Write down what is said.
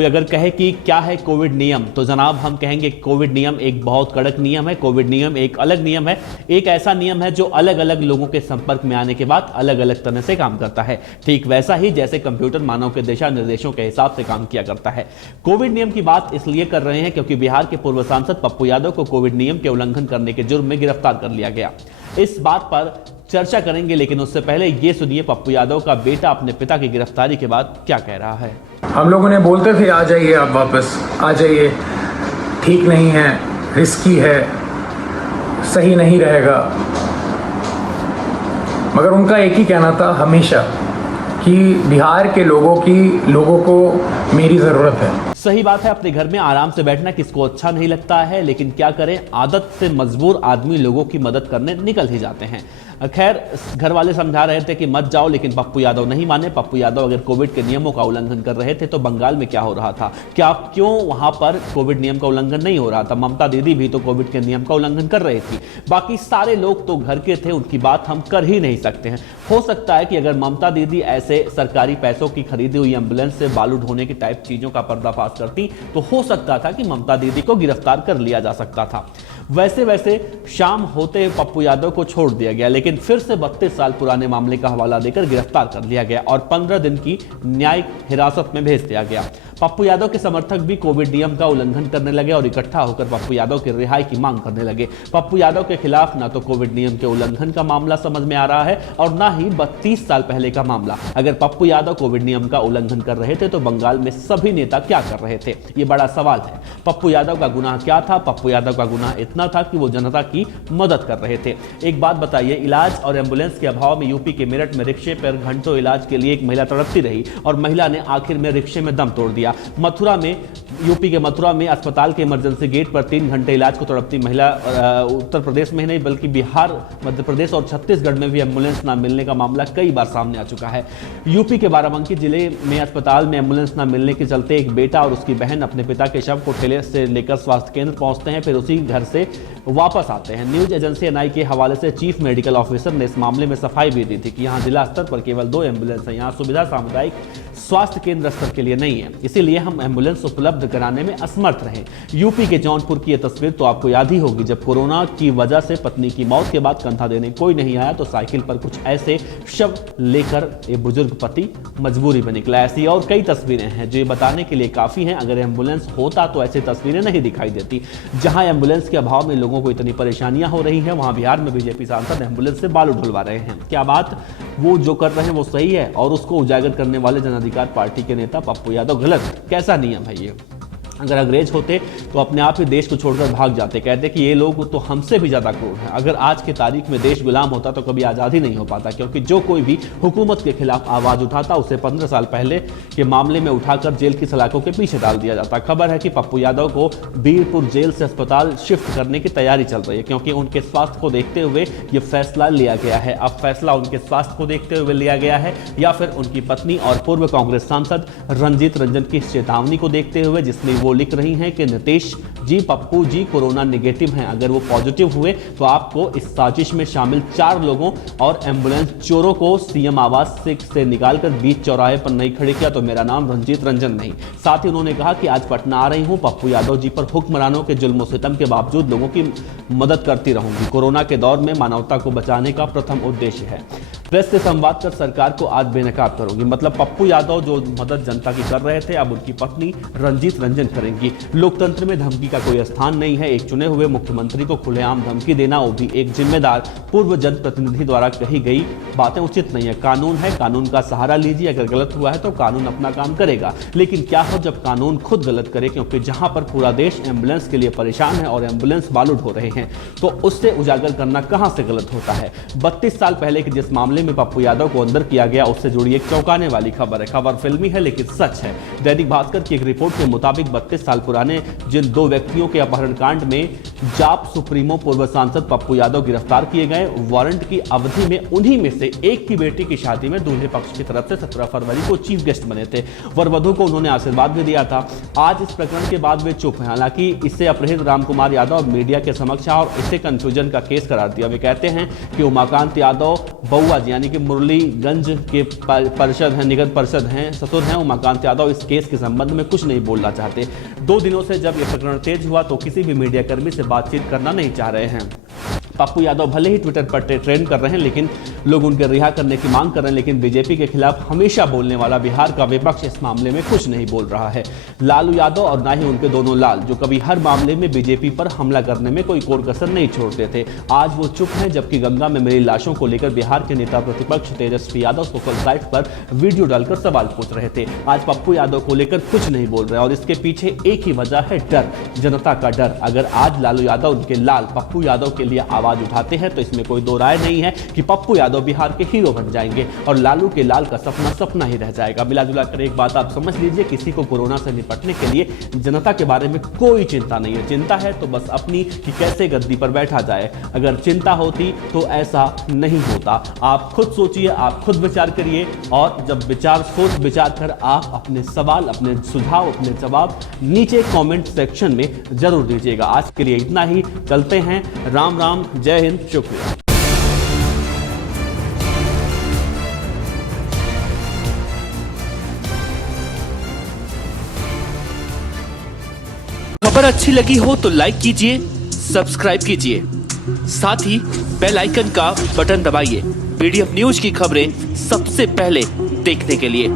कोई अगर कहे कि क्या है कोविड नियम, तो जनाब हम कहेंगे कोविड नियम एक बहुत कड़क नियम है। कोविड नियम एक अलग नियम है, एक ऐसा नियम है जो अलग अलग लोगों के संपर्क में आने के बाद अलग अलग तरह से काम करता है। ठीक वैसा ही जैसे कंप्यूटर मानव के दिशा निर्देशों के हिसाब से काम किया करता है। कोविड नियम की बात इसलिए कर रहे हैं क्योंकि बिहार के पूर्व सांसद पप्पू यादव को कोविड नियम के उल्लंघन करने के जुर्म में गिरफ्तार कर लिया गया। इस बात पर चर्चा करेंगे, लेकिन उससे पहले ये सुनिए पप्पू यादव का बेटा अपने पिता की गिरफ्तारी के बाद क्या कह रहा है। हम लोगों ने बोलते थे आ जाइए, आप वापस आ जाइए, ठीक नहीं है, रिस्की है, सही नहीं रहेगा, मगर उनका एक ही कहना था हमेशा कि बिहार के लोगों को मेरी ज़रूरत है। सही बात है, अपने घर में आराम से बैठना किसको अच्छा नहीं लगता है, लेकिन क्या करें, आदत से मजबूर आदमी लोगों की मदद करने निकल ही जाते हैं। खैर, घर वाले समझा रहे थे कि मत जाओ, लेकिन पप्पू यादव नहीं माने। पप्पू यादव अगर कोविड के नियमों का उल्लंघन कर रहे थे तो बंगाल में क्या हो रहा था, क्यों वहां पर कोविड नियम का उल्लंघन नहीं हो रहा था। ममता दीदी भी तो कोविड के नियम का उल्लंघन कर रही थी, बाकी सारे लोग तो घर के थे, उनकी बात हम कर ही नहीं सकते हैं। हो सकता है कि अगर ममता दीदी ऐसे सरकारी पैसों की खरीदी हुई एम्बुलेंस से बालू ढोने की टाइप चीजों का पर्दाफाश करती तो हो सकता था कि ममता दीदी को गिरफ्तार कर लिया जा सकता था। वैसे शाम होते पप्पू यादव को छोड़ दिया गया, लेकिन फिर से 32 साल पुराने मामले का हवाला देकर गिरफ्तार कर लिया गया और 15 दिन की न्यायिक हिरासत में भेज दिया गया। पप्पू यादव के समर्थक भी कोविड नियम का उल्लंघन करने लगे और इकट्ठा होकर पप्पू यादव की रिहाई की मांग करने लगे। पप्पू यादव के खिलाफ ना तो कोविड नियम के उल्लंघन का मामला समझ में आ रहा है और ना ही 32 साल पहले का मामला। अगर पप्पू यादव कोविड नियम का उल्लंघन कर रहे थे तो बंगाल में सभी नेता क्या कर रहे थे, ये बड़ा सवाल है। पप्पू यादव का गुनाह क्या था? पप्पू यादव का गुनाह इतना था कि वो जनता की मदद कर रहे थे। एक बात बताइए, इलाज और एम्बुलेंस के अभाव में यूपी के मेरठ में रिक्शे पर घंटों इलाज के लिए एक महिला तड़पती रही और महिला ने आखिर में रिक्शे में दम तोड़ दिया। यूपी के मथुरा में अस्पताल के इमरजेंसी गेट पर 3 घंटे इलाज को तड़पती महिला, उत्तर प्रदेश में ही नहीं बल्कि बिहार, मध्य प्रदेश और छत्तीसगढ़ में भी एम्बुलेंस ना मिलने का मामला कई बार सामने आ चुका है। यूपी के बाराबंकी जिले में अस्पताल में एम्बुलेंस ना मिलने के चलते एक बेटा और उसकी बहन अपने पिता के शव को ठेले से लेकर स्वास्थ्य केंद्र पहुंचते हैं, फिर उसी घर से वापस आते हैं। न्यूज एजेंसी एनआई के हवाले से चीफ मेडिकल ऑफिसर ने इस मामले में सफाई भी दी थी कि यहाँ जिला स्तर पर केवल 2 एम्बुलेंस है, यहाँ सुविधा सामुदायिक स्वास्थ्य केंद्र स्तर के लिए नहीं है, इसीलिए हम एम्बुलेंस उपलब्ध कराने में असमर्थ रहे। यूपी के जौनपुर की यह तस्वीर तो आपको याद ही होगी, जब कोरोना की वजह से पत्नी की मौत के बाद कंधा देने कोई नहीं आया तो साइकिल पर कुछ ऐसे शव लेकर ये बुजुर्ग पति मजबूरी में निकला। ऐसी और कई तस्वीरें हैं जो ये बताने के लिए काफी हैं। अगर एम्बुलेंस होता तो ऐसी तस्वीरें नहीं दिखाई देती। जहां एम्बुलेंस के अभाव में लोगों को इतनी परेशानियां हो रही हैं, वहां बिहार में बीजेपी सांसद एम्बुलेंस से बालू ढुलवा रहे हैं। क्या बात वो जो कर रहे हैं वो सही है और उसको उजागर करने वाले जन अधिकार पार्टी के नेता पप्पू यादव गलत? कैसा नियम है ये? अगर अंग्रेज होते तो अपने आप ही देश को छोड़कर भाग जाते, कहते कि ये लोग तो हमसे भी ज़्यादा क्रूर हैं। अगर आज की तारीख में देश गुलाम होता तो कभी आज़ादी नहीं हो पाता, क्योंकि जो कोई भी हुकूमत के खिलाफ आवाज़ उठाता उसे 15 साल पहले के मामले में उठाकर जेल की सलाखों के पीछे डाल दिया जाता। खबर है कि पप्पू यादव को बीरपुर जेल से अस्पताल शिफ्ट करने की तैयारी चल रही है, क्योंकि उनके स्वास्थ्य को देखते हुए ये फैसला लिया गया है। अब फैसला उनके स्वास्थ्य को देखते हुए लिया गया है या फिर उनकी पत्नी और पूर्व कांग्रेस सांसद रंजीत रंजन की चेतावनी को देखते हुए, जिसमें वो लिख रही हैं कि नीतीश जी, पप्पू जी कोरोना नेगेटिव हैं, अगर वो पॉजिटिव हुए तो आपको इस साजिश में शामिल 4 लोगों और एम्बुलेंस चोरों को सीएम आवास से निकालकर बीच चौराहे पर नहीं खड़े किया तो मेरा नाम रंजीत रंजन नहीं। साथ ही उन्होंने कहा कि आज पटना आ रही हूं, पप्पू यादव जी पर हुक्मरानों के जुल्म सितम के बावजूद लोगों की मदद करती रहूंगी। कोरोना के दौर में मानवता को बचाने का प्रथम उद्देश्य है। प्रेस से संवाद कर सरकार को आज बेनकाब करूंगी। मतलब पप्पू यादव जो मदद जनता की कर रहे थे, अब उनकी पत्नी रंजीत रंजन करेंगी। लोकतंत्र में धमकी का कोई स्थान नहीं है। एक चुने हुए मुख्यमंत्री को खुलेआम धमकी देना, वो भी एक जिम्मेदार पूर्व जनप्रतिनिधि द्वारा कही गई बातें उचित नहीं है। कानून है, कानून का सहारा लीजिए। अगर गलत हुआ है तो कानून अपना काम करेगा, लेकिन क्या हो जब कानून खुद गलत करे? क्योंकि जहां पर पूरा देश एम्बुलेंस के लिए परेशान है और एम्बुलेंस बालू ढो रहे हैं, तो उससे उजागर करना कहां से गलत होता है? 32 साल पहले के जिस मामले में पप्पू यादव को अंदर किया गया, उससे जुड़ी एक चौंकाने वाली खबर है। खबर फिल्मी है लेकिन सच है। दैनिक भास्कर की एक रिपोर्ट के मुताबिक 32 साल पुराने जिन 2 व्यक्तियों के अपहरण कांड में जाप सुप्रीमो पूर्व सांसद पप्पू यादव गिरफ्तार किए गए, वारंट की अवधि में उन्हीं में से एक की बेटी की शादी में दूल्हे पक्ष की तरफ से 17 फरवरी को चीफ गेस्ट बने थे। वरवधु को उन्होंने आशीर्वाद भी दिया था। आज इस प्रकरण के बाद वे चुप हैं। हालांकि इससे अपहृत रामकुमार यादव मीडिया के समक्ष और इसे कंफ्यूजन का केस करार दिया। वे कहते हैं कि उमाकांत यादव बउआ जी यानी कि मुरलीगंज के पार्षद हैं, निगम पार्षद हैं, ससुर हैं उमाकांत यादव, इस केस के संबंध में कुछ नहीं बोलना चाहते। 2 दिनों से जब यह प्रकरण तेज हुआ तो किसी भी मीडिया कर्मी से बातचीत करना नहीं चाह रहे हैं। पप्पू यादव भले ही ट्विटर पर ट्रेंड कर रहे हैं, लेकिन लोग उनके रिहा करने की मांग कर रहे हैं, लेकिन बीजेपी के खिलाफ हमेशा बोलने वाला बिहार का विपक्ष इस मामले में कुछ नहीं बोल रहा है। लालू यादव और ना ही उनके दोनों लाल, जो कभी हर मामले में बीजेपी पर हमला करने में कोई कोर कसर नहीं छोड़ते थे, आज वो चुप हैं, जबकि गंगा में मिली लाशों को लेकर बिहार के नेता प्रतिपक्ष तेजस्वी यादव सोशल साइट पर वीडियो डालकर सवाल पूछ रहे थे। आज पप्पू यादव को लेकर कुछ नहीं बोल रहे और इसके पीछे एक ही वजह है, डर, जनता का डर। अगर आज लालू यादव उनके लाल पप्पू यादव के लिए आवाज उठाते हैं तो इसमें कोई दो राय नहीं है कि पप्पू यादव बिहार के हीरो बन जाएंगे और लालू के लाल का सपना सपना ही रह जाएगा। मिला जुला कर एक बात आप समझ लीजिए, किसी को कोरोना से निपटने के लिए जनता के बारे में कोई चिंता नहीं है। चिंता है तो बस अपनी कि कैसे गद्दी पर बैठा जाए। अगर चिंता होती तो ऐसा नहीं होता। आप खुद सोचिए, आप खुद विचार करिए और जब सोच विचार कर आप अपने सवाल, अपने सुझाव, अपने जवाब नीचे कमेंट सेक्शन में जरूर दीजिएगा। आज के लिए इतना ही, चलते हैं। राम राम, जय हिंद, शुक्रिया। खबर अच्छी लगी हो तो लाइक कीजिए, सब्सक्राइब कीजिए, साथ ही बेल आइकन का बटन दबाइए पीडीएफ न्यूज की खबरें सबसे पहले देखने के लिए।